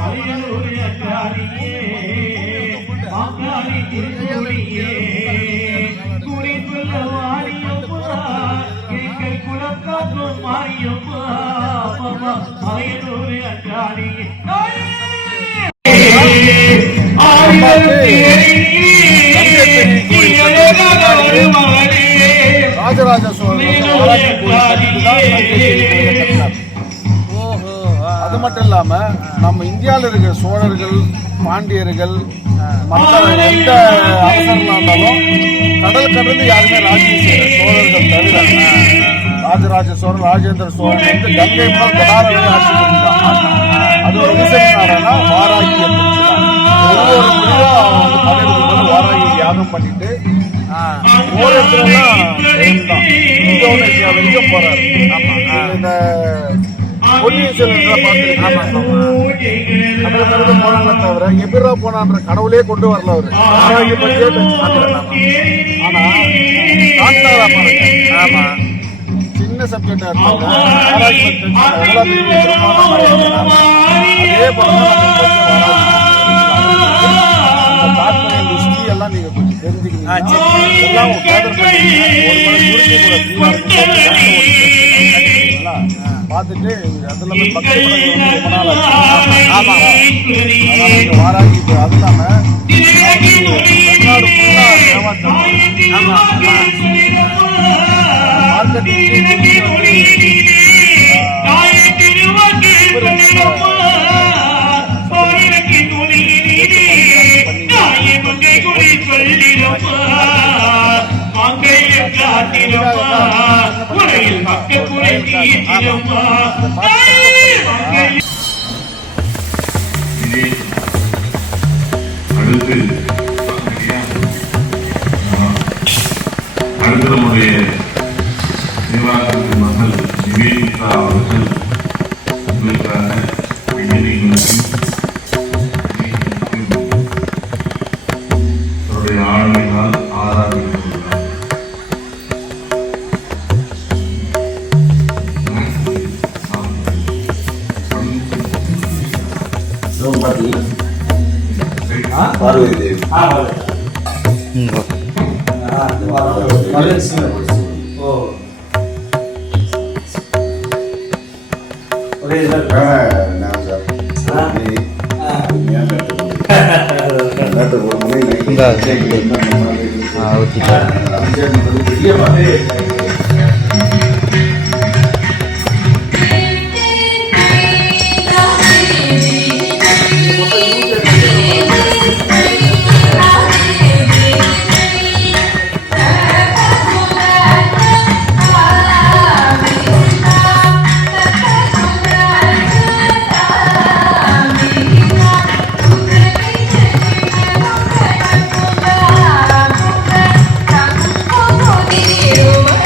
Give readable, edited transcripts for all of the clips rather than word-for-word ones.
மலையனூர் குறித்துள்ள வாரியம்மா எங்கள் குலக்காக்கும் மாரியம்மா மலையனூர் அன்றாடியே ராஜராஜ சோழன் அது மட்டும் இல்லாம நம்ம இந்தியாவில் இருக்கிற சோழர்கள் பாண்டியர்கள் மற்ற எந்த அரசர்களாக இருந்தாலும் கடல் கடந்து யாருமே ராஜ்யம் செய்யற சோழர்கள் தவிர ராஜராஜ சோழன் ராஜேந்திர சோழன் வந்து கங்கை முதல் கடாரவரை ஆட்சி பண்ணிட்டாங்க. அது ஒரு விசேஷனாரனா வாராகிய ஒவ்வொரு முறையும் வந்து வாராகி யாகம் பண்ணிட்டு வெளியே போறாரு. இந்த பொன்னியின் செல்வன் பார்த்து போனாங்க தவிர எப்படிரா போனான்ற கடவுளே கொண்டு வரல அவரு. ஆராய்ச்சி பற்றியே ஆனா காட்டாரா பாருங்க. ஆமா சின்ன சப்ஜெக்டா இருந்தாங்க. ஆராய்ச்சி அதே போல எல்லாம் நீங்க கொஞ்சம் தெரிஞ்சுக்கணும். பார்த்துட்டு அதெல்லாமே பக்தி ரொம்ப நாள் வாராகி. அது இல்லாம தமிழ்நாடு அடுத்து நம்முடைய நிர்வாகத்தின் மகள் நிவேதிதா அவர்கள் உங்களுக்காக அவருடைய ஆளுமையினால் ஆராதிக்கிறார். பார்வதி தேவி you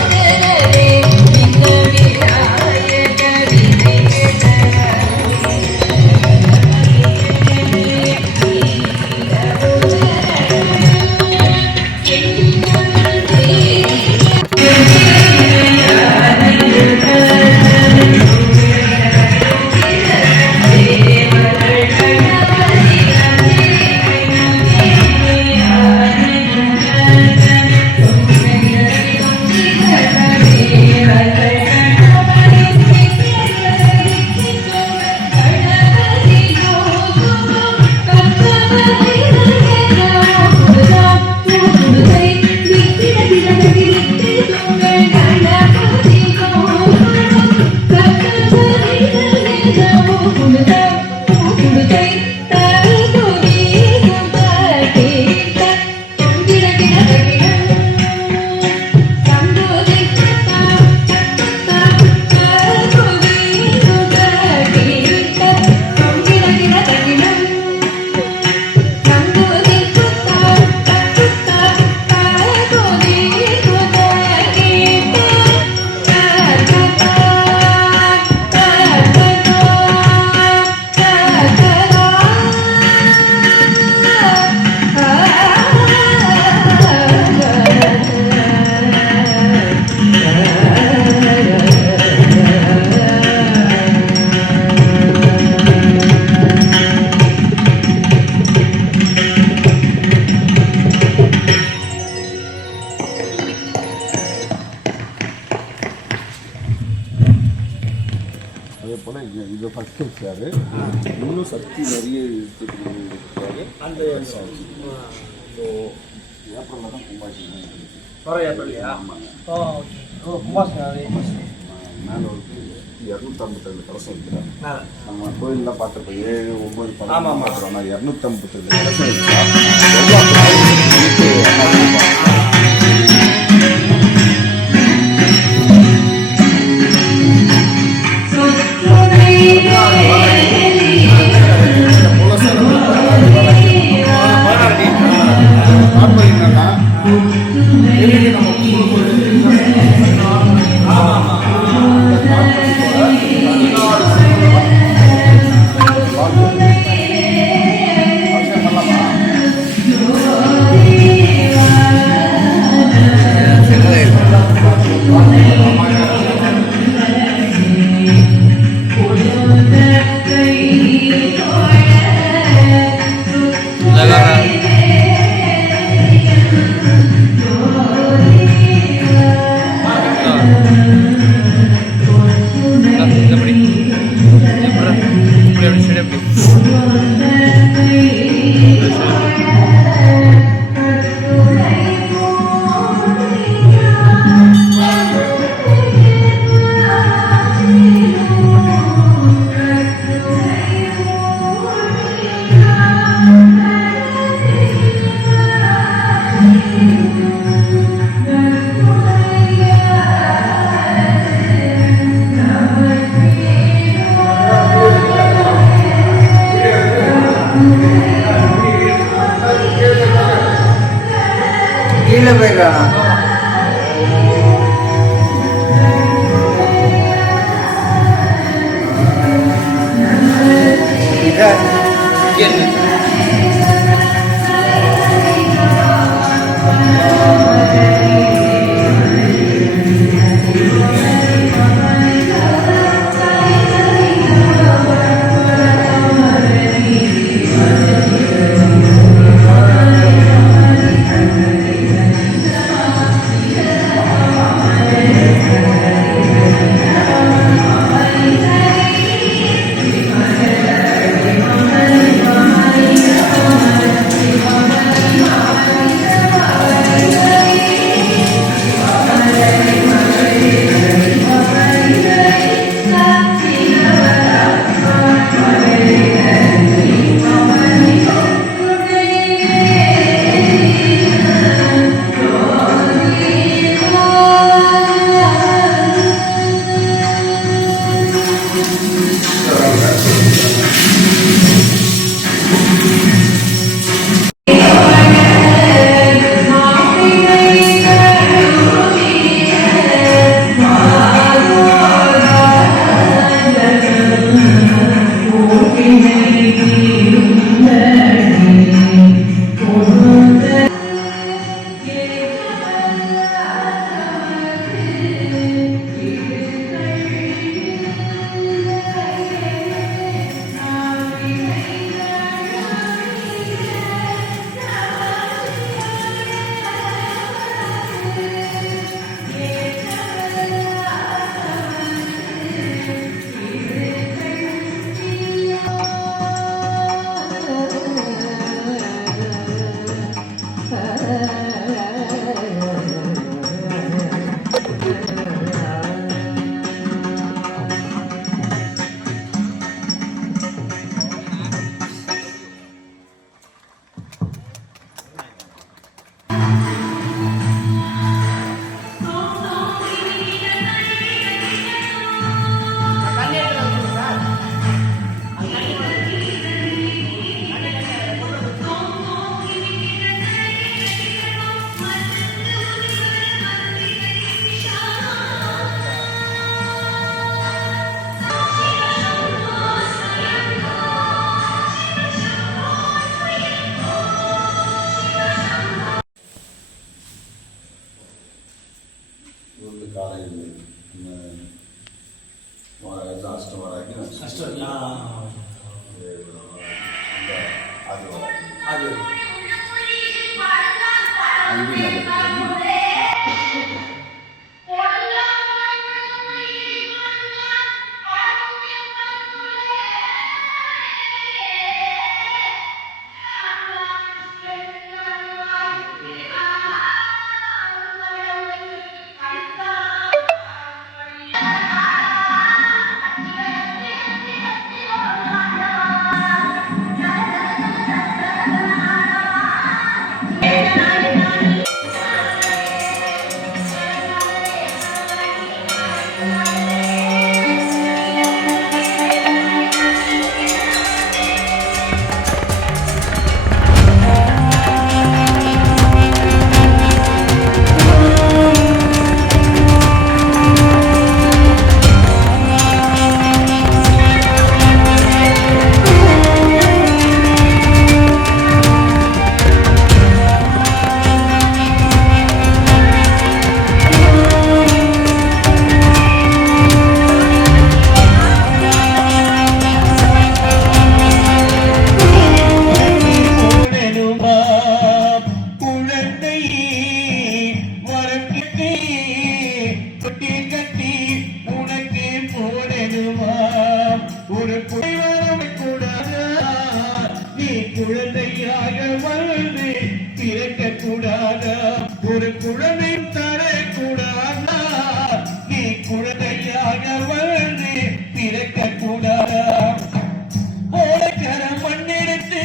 அதே போல் இது ஃபஸ்ட் வச்சார். இன்னும் சக்தி நிறைய இருக்காரு. அந்த ஸோ ஏப்ரலில் தான் கும்பாபிஷேகம். வர ஏப்ரல்லையா? ஆமாங்க. கும்பாபிஷேகம் மேலே வந்து 252 கலசம் வைக்கிறாங்க. நம்ம கோயிலெலாம் பார்த்துருப்போம் 7, 9, 10 பார்க்குறோம்னா 252 கலசம் வச்சா கீழே போயிடலாம். குழந்தையாக வந்து பிறக்க கூடாதா ஓடக்கர மண்ணெடுத்து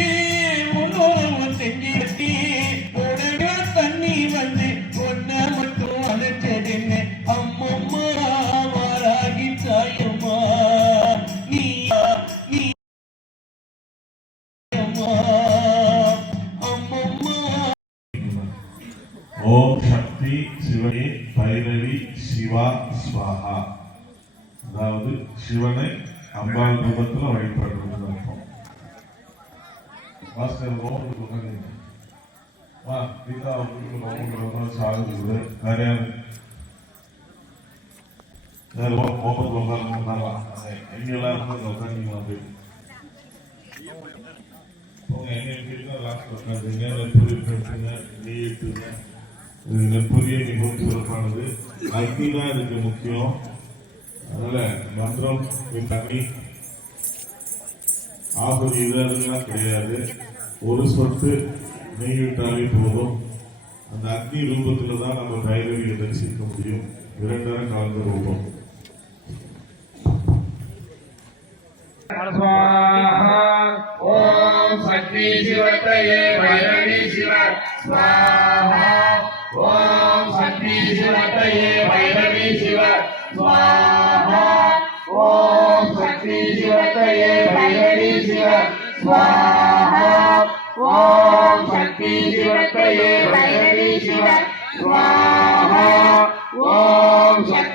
முன்னோரவு செஞ்சிருத்தி உடனே தண்ணி வந்து ஒன்ன மட்டும் அழைச்சதுன்னு அம்மம்மா மாறாகி தாயம்மா நீ நீ அம்மா அம்மம்மா. ஓம் சக்தி சிவனே பைரவி சிவா ஸ்வாஹா. அதாவது சிவனை அம்பாள் ரூபத்தில் வழிபடுறது அர்த்தம். மாஸ்டர் ஓம் வா கீதா ஓம் சாகுது நிறைய ஓப்பன் உட்காரலாம். எங்கெல்லாம் இருக்கு உட்காந்துங்களா போய் புதிய மிகவும் சிறப்பானது. அக்னி தான் இதுக்கு முக்கியம். அதனால மந்திரம் தண்ணி ஆகுதி இதெல்லாம் கிடையாது. ஒரு சொட்டு நெய் விட்டாலே போதும். அந்த அக்னி ரூபத்துல தான் நம்ம பைரவியை தரிசிக்க முடியும். இரண்டரை கலந்த ரூபம். ஓம் சக்தி சிவத்தையே பைரவி சிவ ஸ்வாஹா. ஓம் சக்தி சிவத்தையே பைரவி சிவ ஸ்வாஹா. ஓம் சக்தி சிவத்தையே பைரவி சிவ ஸ்வாஹா. ஓம் சக்தி சிவத்தையே பைரவி சிவ ஸ்வாஹா. ஓம் சக்தி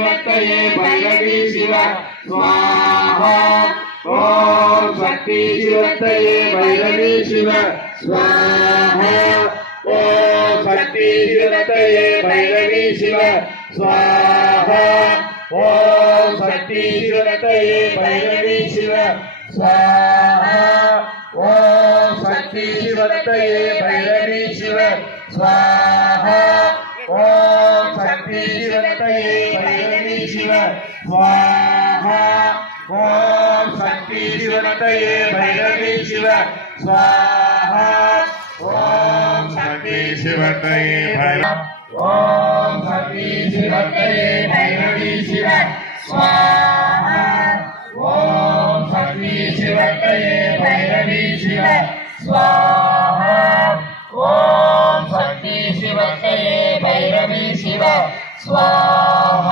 சிவத்தையே பைரவி சிவ ஸ்வாஹா. ஓம் சக்தி சிவத்தையே பைரவி சிவ ஸ்வாஹா. ஓம் சக்தி சிவத்தையே பைரவி சிவ ஸ்வாஹா. ஓம் சக்தி சிவத்தையே பைரவி சிவ ஸ்வாஹா. ஓம் சக்தி சிவத்தையே பைரவி சிவ ஸ்வாஹா. ஓம் சக்தி சிவத்தையே பைரவி சிவ ஸ்வாஹா. ஓம் சக்தி சிவத்தையே பைரவி சிவ ஸ்வாஹா. ஓம் சக்தி சிவத்தையே ஓம் சக்தி சிவத்தையே பைரவி சிவ ஸ்வாஹா. ஓம் சக்தி சிவத்தையே பைரவி சிவ ஸ்வாஹா. ஓம் சக்தி சிவத்தையே பைரவி சிவ ஸ்வாஹா.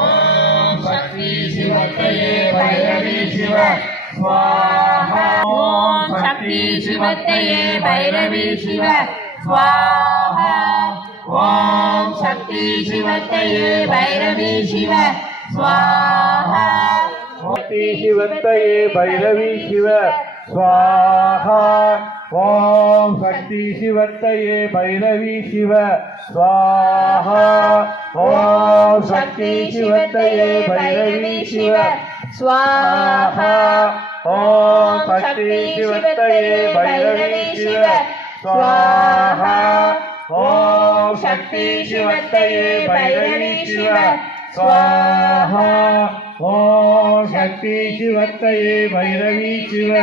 ஓம் சக்தி சிவத்தையே பைரவி சிவ ஸ்வாஹா. ஓம் சக்தி சிவத்தையே பைரவி சிவ ஸ்வாஹா. ஓம் சக்தி சிவத்தையே பைரவி சிவ ஸ்வாஹா. சக்தி சிவத்தையே பைரவி சிவ ஸ்வாஹா. ஓம் சக்தி சிவத்தையே பைரவி சிவ ஸ்வாஹா. ஓம் சக்தி சிவத்தையே பைரவி சிவ ஸ்வாஹா. ஓம் சக்தி சிவத்தையே பைரவி சிவ ஸ்வாஹா. ஓம் சக்தி சிவத்தையே பைரவி சிவ ஸ்வாஹா. ஓம் சக்தி சிவத்தையே பைரவி சிவ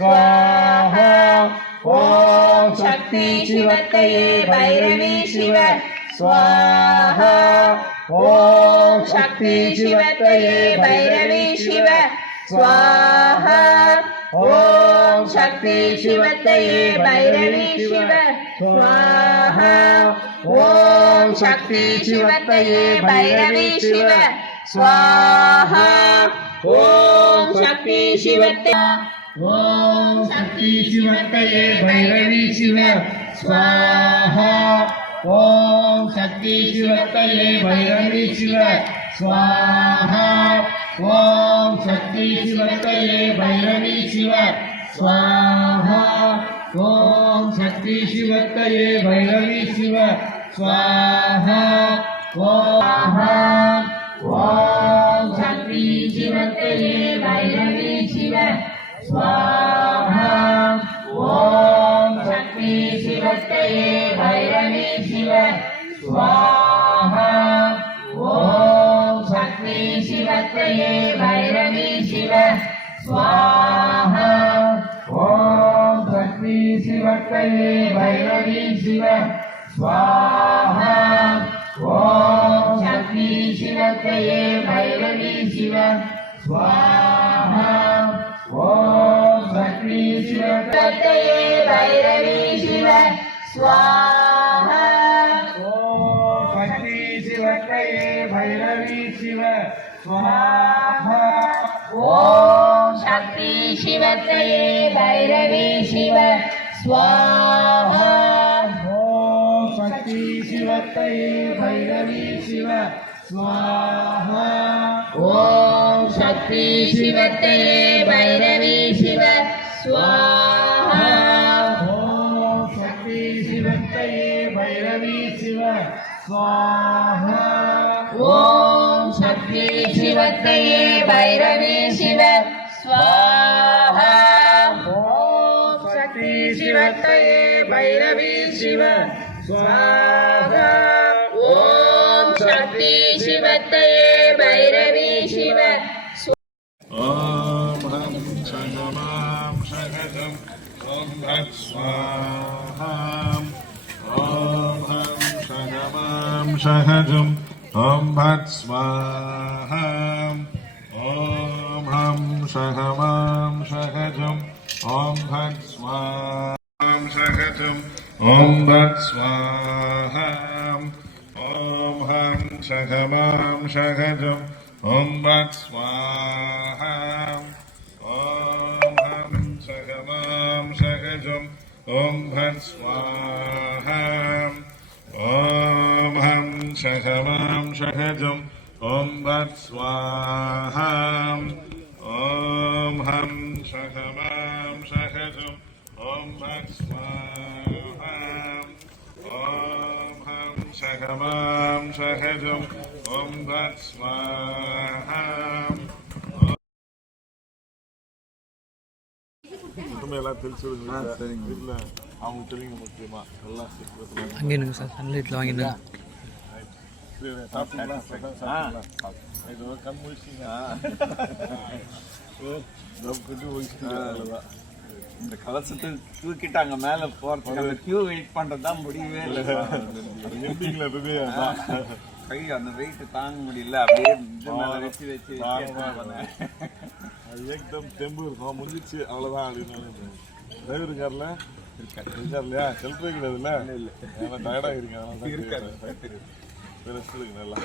ஸ்வாஹா. ஓம் சக்தி சிவத்தையே பைரவி சிவ ஸ்வாஹா. ஓம் சக்தி சிவத்தையே பைரவி சிவ ஸ்வாஹா. ஓம் சக்தி சிவத்தையே பைரவி சிவ ஸ்வாஹா. ஓம் சக்தி சிவத்தையே பைரவி சிவ ஸ்வாஹா. ஓம் சக்தி சிவத்தையே ஓம் சக்தி சிவத்தையே பைரவி சிவ ஸ்வாஹா. ஓம் சக்தி சிவத்தையே பைரவி சிவ ஸ்வாஹா. ஓம் சக்தி சிவத்தையே பைரவி சிவ ஸ்வாஹா. ஓம் சக்தி சிவத்தையே பைரவி சிவ ஸ்வாஹா. ஓம் சக்தி சிவத்தையே பைரவி சிவ ஸ்வாஹா. ஓம் சக்தி சிவத்தையே பைரவி சிவ ஸ்வாஹா. ஓம் சக்தி சிவத்தையே பைரவி சிவ ஸ்வாஹா. ஓம் சக்தி சிவத்தையே பைரவி சிவ ஸ்வாஹா. ஓம் சக்தி शिवतये भैरवी शिव स्वाहा ॐ शक्ति शिवतये भैरवी शिव स्वाहा शक्ति शिवतये भैरवी शिव स्वाहा ॐ शक्ति शिवतये भैरवी शिव स्वाहा शक्ति शिवतये भैरवी शिव स्वाहा ॐ शक्ति शिवतये भैरवी शिव स्वाहा शक्ति शिवतये भैरवी शिव स्वाहा ॐ शक्ति शिवतये भैरवी शिव स्वाहा ॐ शक्ति शिवतये भैरवी शिव स्वाहा ॐ शक्ति शिवतये भैरवी शिव ॐ हं शङ्गमां शङ्गजं ॐ भट् स्वाहा ॐ हं शङ्गमां शङ्गजं ॐ भट् स्वाहा ॐ हं शङ्गमां शङ्गजं ॐ भट् स्वाहा शङ्गजं ॐ भट् स्वाहा ॐ हं शङ्गमां शङ्गजं ॐ भट् स्वाहा ॐ हं शङ्गमां शङ्गजं ॐ भट् स्वाहा ॐ हं शङ्गमां शङ्गजं ॐ भट् स्वाहा ॐ हं शङ्गमां शङ्गजं ॐ भट् स्वाहा ॐ हं शङ्गमां शङ्गजं ॐ भट् स्वाहा எல்லாம் தெரிஞ்சுருங்க இல்ல அவங்க தெரியுங்க முக்கியமா எல்லாம் சீக்கிரத்துல அங்கே நின்று சார் சன்லைட்டில் வாங்கினேன் கண் முடிச்சிங்க இந்த கலசத்தை தூக்கிட்டு அங்க மேல போறதுக்கு அந்த கியூ வெயிட் பண்றதுதான் முடியவே இல்லை. எண்டிங்ல இருந்து கை அந்த வெயிட் தாங்க முடியல, அப்படியே இது மேல வச்சு அது ஏக்தம் தெம்பு இருக்கும், முடிஞ்சிச்சு அவ்வளவுதான் அப்படின்னு. டிரைவர் இருக்கார்ல இல்லையா, செல்ஃபே கிடையாதுல்ல, ஏன்னா டயர்டா இருக்கேன் இருக்காரு ரெஸ்ட் இருக்கு நல்லா.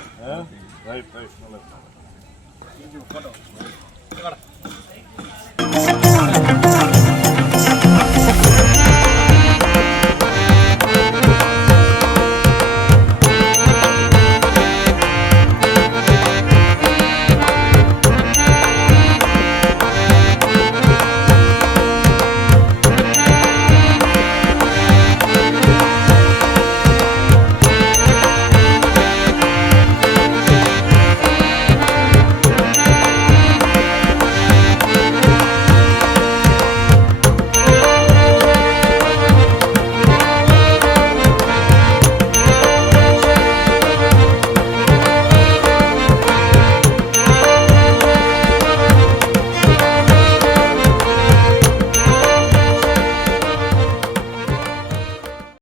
ரைட் ரைட் நல்லா